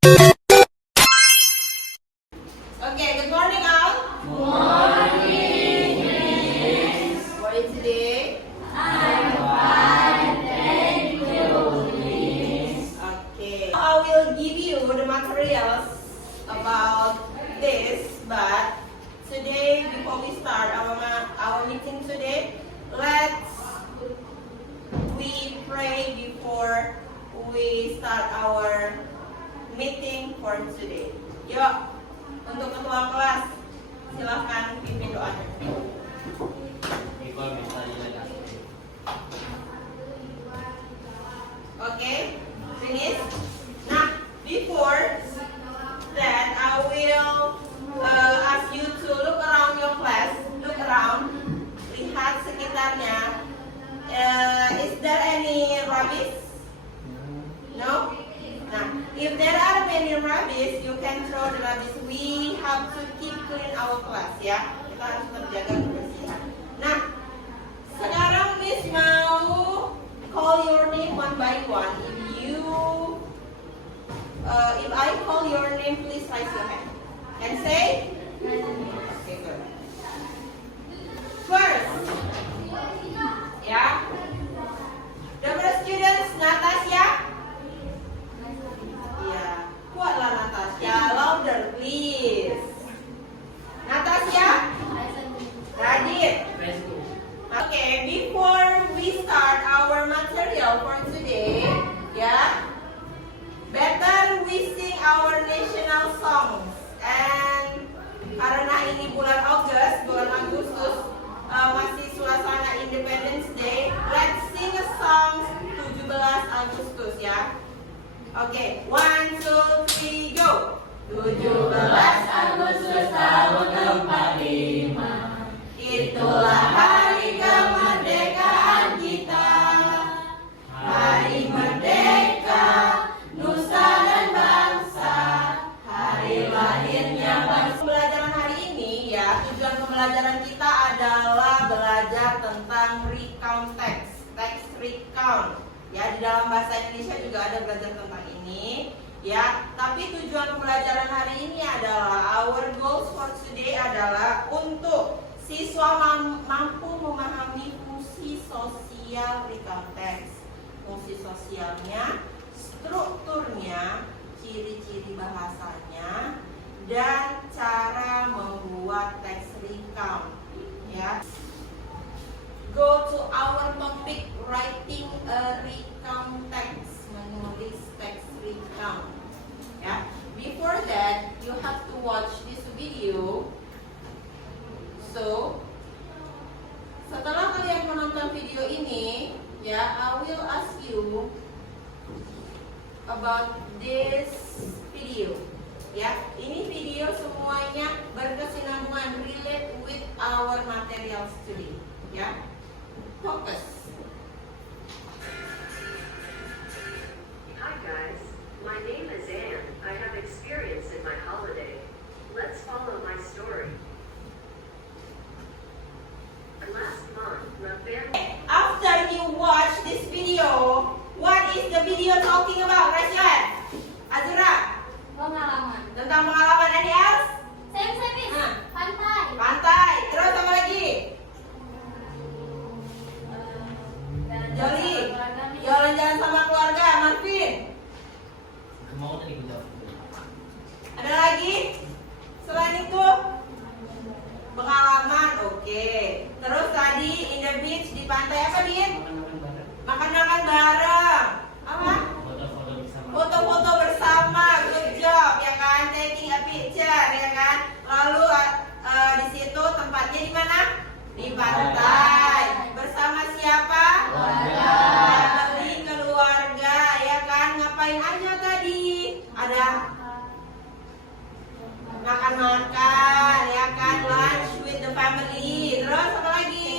Okay, good morning all. Good morning. For today, I'm fine, thank you, Miss. Okay. I will give you the materials about this, but today, before we start our meeting today, we pray before we start our meeting for today. Yuk, untuk ketua kelas, silahkan pimpin doanya. Okay, finish. Nah, before that, I will ask you to look around your class, look around, lihat sekitarnya. Is there any rubbish? No? Nah, if there are many rubbish, you can throw the rubbish. We have to keep clean our class, ya. Kita harus terjaga kebersihan. Nah, sekarang Miss mau call your name one by one. If I call your name, please raise your hand and say. Okay, good. First, ya. The first students, Natasha. Yeah, kuatlah Natasha. Louder, please. Natasha. Radit. Okay, before we start our material for today, yeah, better we sing our national songs. And karena ini bulan Agustus, masih suasana Independence Day, let's sing a song 17 Agustus ya. Oke, 1, 2, 3, go. 17 Agustus tahun 45, itulah hari kemerdekaan kita. Hari merdeka, nusa dan bangsa, hari lahirnya bangsa. Pembelajaran hari ini ya, tujuan pembelajaran kita adalah belajar tentang recount text recount. Ya, di dalam bahasa Indonesia juga ada belajar tentang ini. Ya, tapi tujuan pembelajaran hari ini adalah our goals for today adalah untuk siswa mampu memahami fungsi sosial recount text. Fungsi sosialnya, strukturnya, ciri-ciri bahasanya, dan cara membuat teks recount. Ya. Go to our topic, writing a recount text, menulis teks recount. Ya. Before that, you have to watch this video. So, setelah kalian menonton video ini, ya, I will ask you about this video. Ya, ini video semuanya berkesinambungan, relate with our materials today. Ya, fokus. Hi guys, my name is Anne. I have experience in my holiday. Let's follow my story. Last month, Rafael. After you watch this video, what is the video talking about? Raise your hand. Azura. Pengalaman. Tentang pengalaman. Any else? Miss. Pantai. Pantai. Terus apa lagi? Joli. Jalan-jalan sama keluarga. Marvin. Ada lagi? Selain itu? Pengalaman. Oke. Terus tadi in the beach di pantai apa, Din? Makan-makan bareng. Apa? Foto-foto bersama. Good job, ya kan? Taking a picture, ya kan? Lalu di situ tempatnya di mana? Di pantai. Bersama siapa? Family, keluarga, ya kan? Ngapain aja tadi? Ada makan-makan, ya kan? Lunch with the family. Terus apa lagi?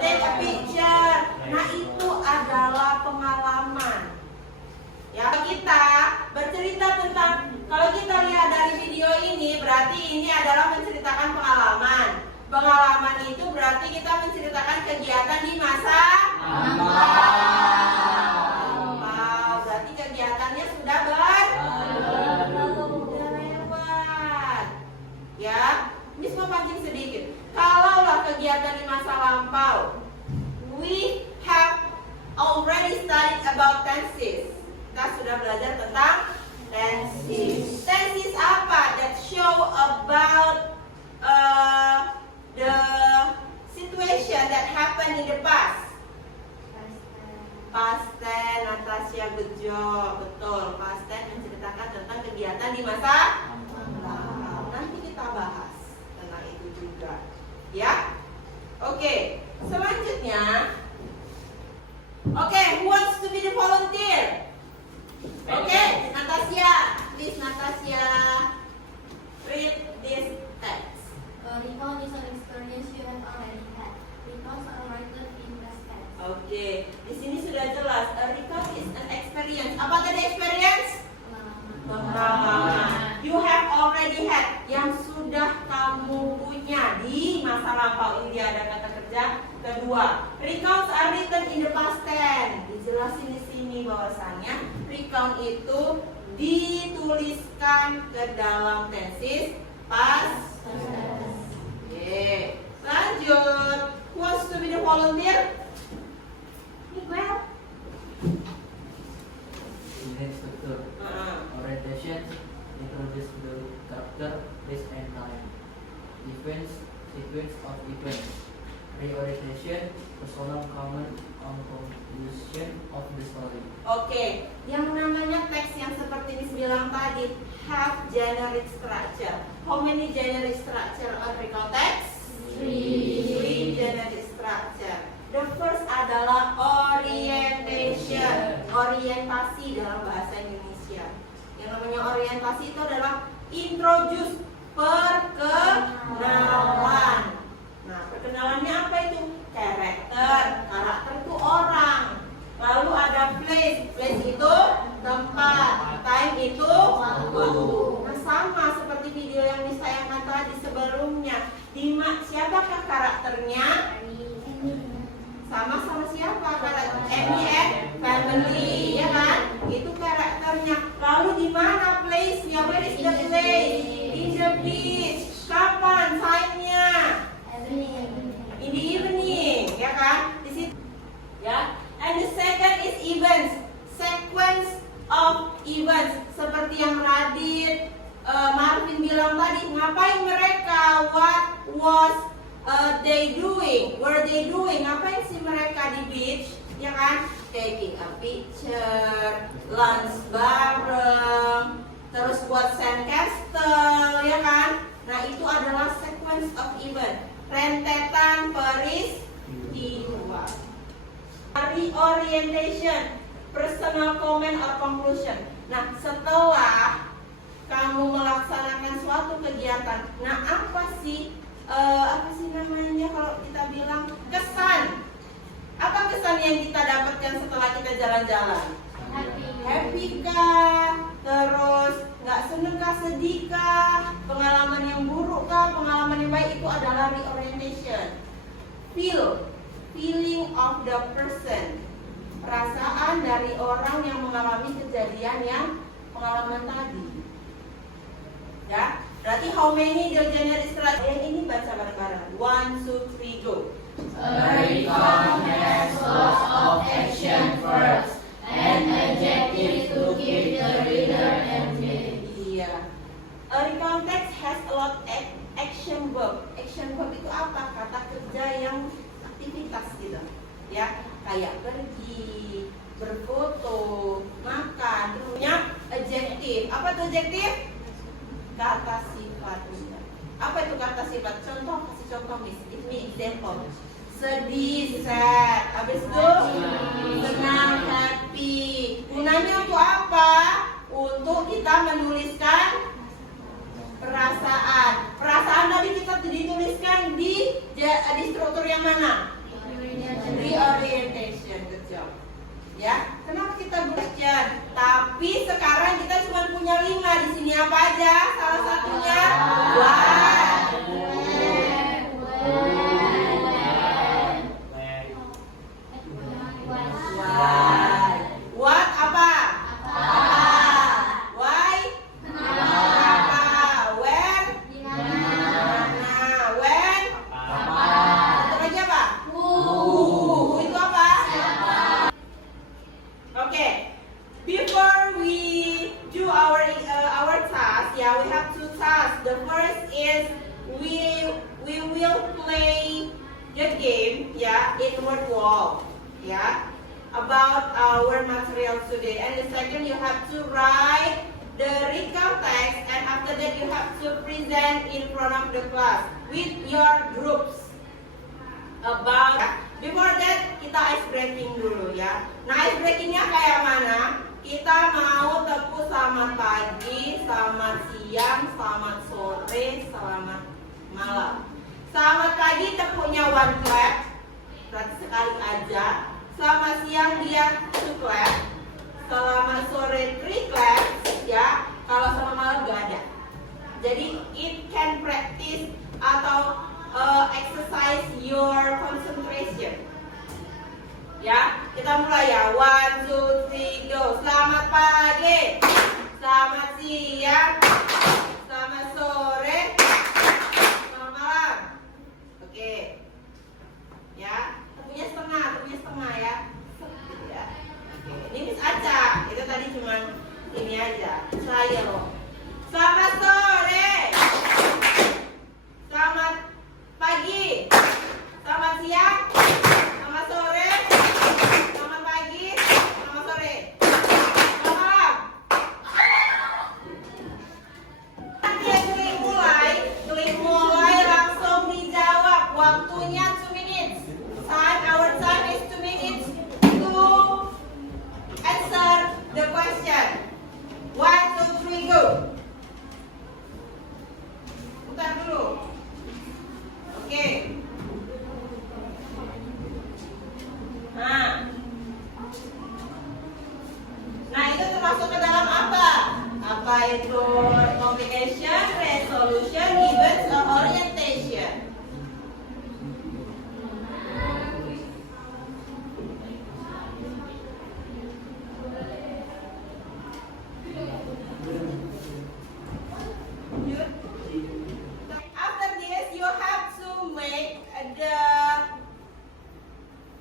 Take a picture. Nah, itu adalah pengalaman. Ya, kita bercerita tentang, kalau kita lihat dari video ini, berarti ini adalah menceritakan pengalaman. Pengalaman itu berarti kita menceritakan kegiatan di masa lampau. Berarti kegiatannya sudah berlalu. di masa lampau. Nanti kita bahas tentang itu juga. Ya. Oke, selanjutnya. Oke, who wants to be the volunteer? Oke, Natasha. Please Natasha. Read this text. Recount is an experience you have already had. Recounts are written in past tense. Oke, di sini sudah jelas. A recount is an experience. Apa tadi experience? Pengalaman. You have already had, yang sudah kamu punya di masa lampau. Ini dia ada kata kerja kedua. Recounts are written in the past tense. Dijelasin di sini bahwasannya recount itu dituliskan ke dalam tenses past tense. Oke, lanjut. Who wants to be the volunteer? Miguel. Unit struktur. Orientation, introduce the character, place and time. Events, sequence of events. Reorientation, personal comment on conclusion of the story. Oke, yang namanya teks yang seperti Miss bilang tadi have generic structure. How many generic structure on recount text? Three generic structure. The first adalah orientation, orientasi dalam bahasa Indonesia. Yang namanya orientasi itu adalah introduce, perkenalan. Nah, perkenalannya apa itu? Karakter itu orang. Lalu ada place itu tempat, time itu waktu. Nah, sama seperti video yang disayangkan tadi sebelumnya. Siapakah karakternya? Sama siapa karakter? Amy and family, ya kan? Itu karakternya. Lalu di mana place-nya? Where is the place? In the beach. Kapan? Time-nya? In the evening, ya kan? Di situ. Ya. And the second is events, sequence of events. Seperti yang Radit, Marvin bilang tadi, ngapain mereka? What was they doing? Were they doing? Ngapain sih mereka di beach? Ya kan? Taking a picture, lunch bareng, terus buat sandcastle, ya kan? Nah, itu adalah sequence of event. Rentetan peristiwa. Reorientation, personal comment or conclusion. Nah, setelah kamu melaksanakan suatu kegiatan, nah apa sih namanya kalau kita bilang kesan? Apa kesan yang kita dapatkan setelah kita jalan-jalan? Happy kah? Terus nggak seneng kah? Sedih kah? Pengalaman yang buruk kah? Pengalaman yang baik? Itu adalah reorientation. Feeling of the person, perasaan dari orang yang mengalami kejadian yang pengalaman tadi. Ya, berarti how many the generic structure? Yang ini baca bareng-bareng. 1, 2, 3, go. A recount has lots of action verbs and adjectives to keep the reader engaged. Iya. A recount text has a lot action verb. Action verb itu apa? Kata kerja yang aktivitas gitu. Ya, kayak pergi, berfoto, makan. Punya adjective. Apa tuh adjective? Kata sifat. Apa itu kata sifat? Contoh, kasih contoh Miss. Give me example. Sedih, sad. Habis itu senang, happy. Gunanya untuk apa? Untuk kita menuliskan perasaan. Perasaan tadi kita dituliskan di struktur yang mana? Reorientation. Good job. Ya, kenapa kita belajar? Tapi sekarang kita cuma punya 5. Di sini apa aja? Salah satunya What apa? Why? Apa? When? Mana? When? Satu lagi apa? Who itu apa? Okay. Before we do our task, we have 2 tasks. The first is we will play the game, in word wall, about our material today. And the second, you have to write the recount text present in front of the class with your groups about. Before that kita ice breaking dulu ya. Nah, ice breakingnya kayak mana? Kita mau tepuk selamat pagi, selamat siang, selamat sore, selamat malam. Selamat pagi tepuknya one clap, berarti sekali aja. Selamat siang dia two clap. Selamat sore three clap ya. Kalau selamat malam gak ada. Jadi it can practice atau exercise your concentration. Ya, kita mulai ya. 1, 2, 3, go. Selamat pagi, selamat siang, selamat sore, selamat malam. Oke. Ya, tepuknya setengah ya. Gitu ya. Oke, ini Miss Aca. Itu tadi cuman ini aja. Saya loh. Selamat sore. Selamat pagi. Selamat siang. Selamat sore. Selamat pagi. Selamat sore. Selamat malam. Nanti klik mulai langsung dijawab. Waktunya 2 minutes. Our time is 2 minutes to answer the question. 1, 2, 3, go. Bentar dulu. Oke. Nah, itu termasuk ke dalam apa? Apa itu complication, resolution, events, or orientation? After this, you have to make the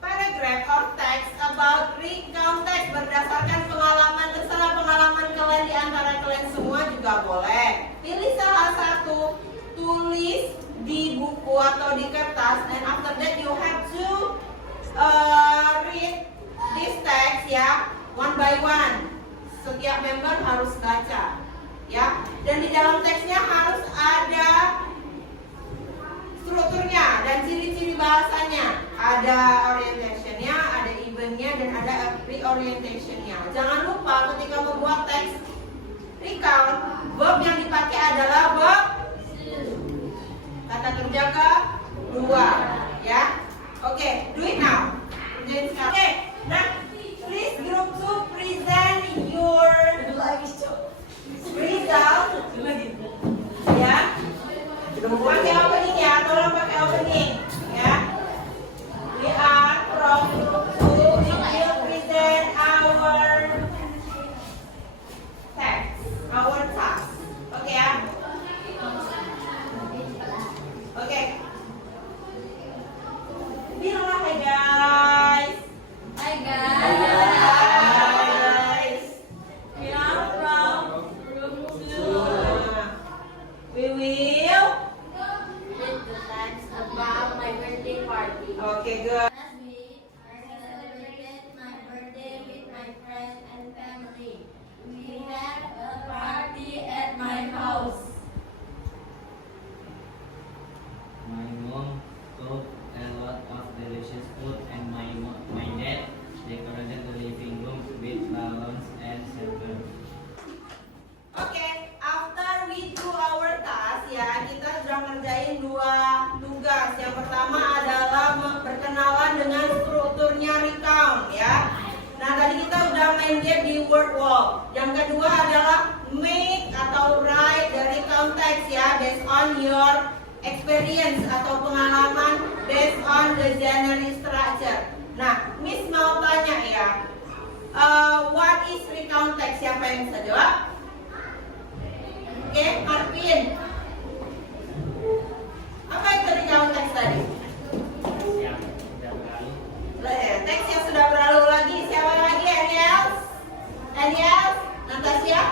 paragraph or text about recount text berdasarkan pengalaman, terserah pengalaman kalian di antara kalian semua juga boleh. Pilih salah satu, tulis di buku atau di kertas, and after that you have to read this text ya, one by one. Setiap member harus baca ya, dan di dalam teksnya harus ada strukturnya dan ciri-ciri bahasanya. Ada orientationnya, ada eventnya, dan ada reorientationnya. Jangan lupa ketika membuat teks recount, verb yang dipakai adalah verb kata kerja kedua ya. Oke, do it now. Oke, nah please group 2 present your result ya. Pakai opening ya, tolong pakai opening ya. We are from group 2, we will present our text, our task. Oke ya. Oke. Bilang hai guys. Hi Hai guys. guys. We are from room 2. We will. With the text about my birthday party. Okay, good. Last week, I celebrated my birthday with my friends and family. We had a party at my house. My mom cooked a lot of delicious food, and my dad decorated the living room with balloons and silver. Oke, after we do our task ya, kita sudah ngerjain 2 tugas. Yang pertama adalah berkenalan dengan strukturnya recount ya. Nah, tadi kita udah main game di word wall. Yang kedua adalah make atau write the recount text ya, based on your experience atau pengalaman, based on the general structure. Nah, Miss mau tanya ya, what is recount text? Siapa yang bisa jawab? Oke, Marvin. Apa itu recount text tadi? Yang sudah berlalu. Teks yang sudah berlalu lagi. Siapa lagi? Aniel? Natasha?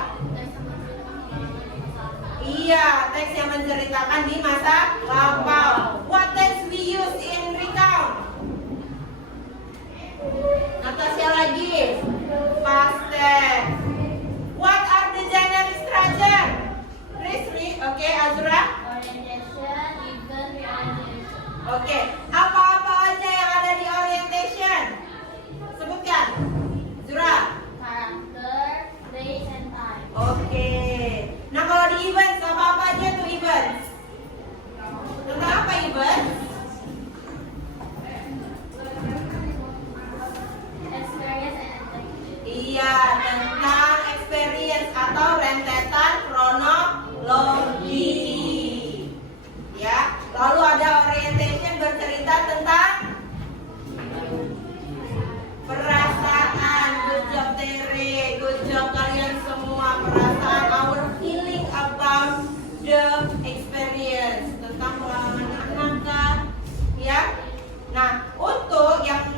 Iya, teks yang menceritakan di masa lampau. What text we use in recount? Natasha lagi. Past tense. What are the general structure? Please read. Okay, Azura. juga kalian semua perasaan our feeling about the experience tentang pengalaman anak ya. Nah, untuk yang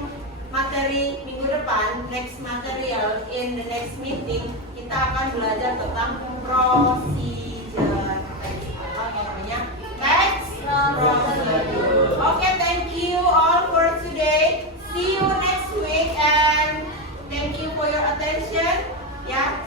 materi minggu depan, next material in the next meeting, kita akan belajar tentang procedure. Apa namanya? Next procedure. Okay, thank you all for today. See you next week and thank you for your attention. Ya,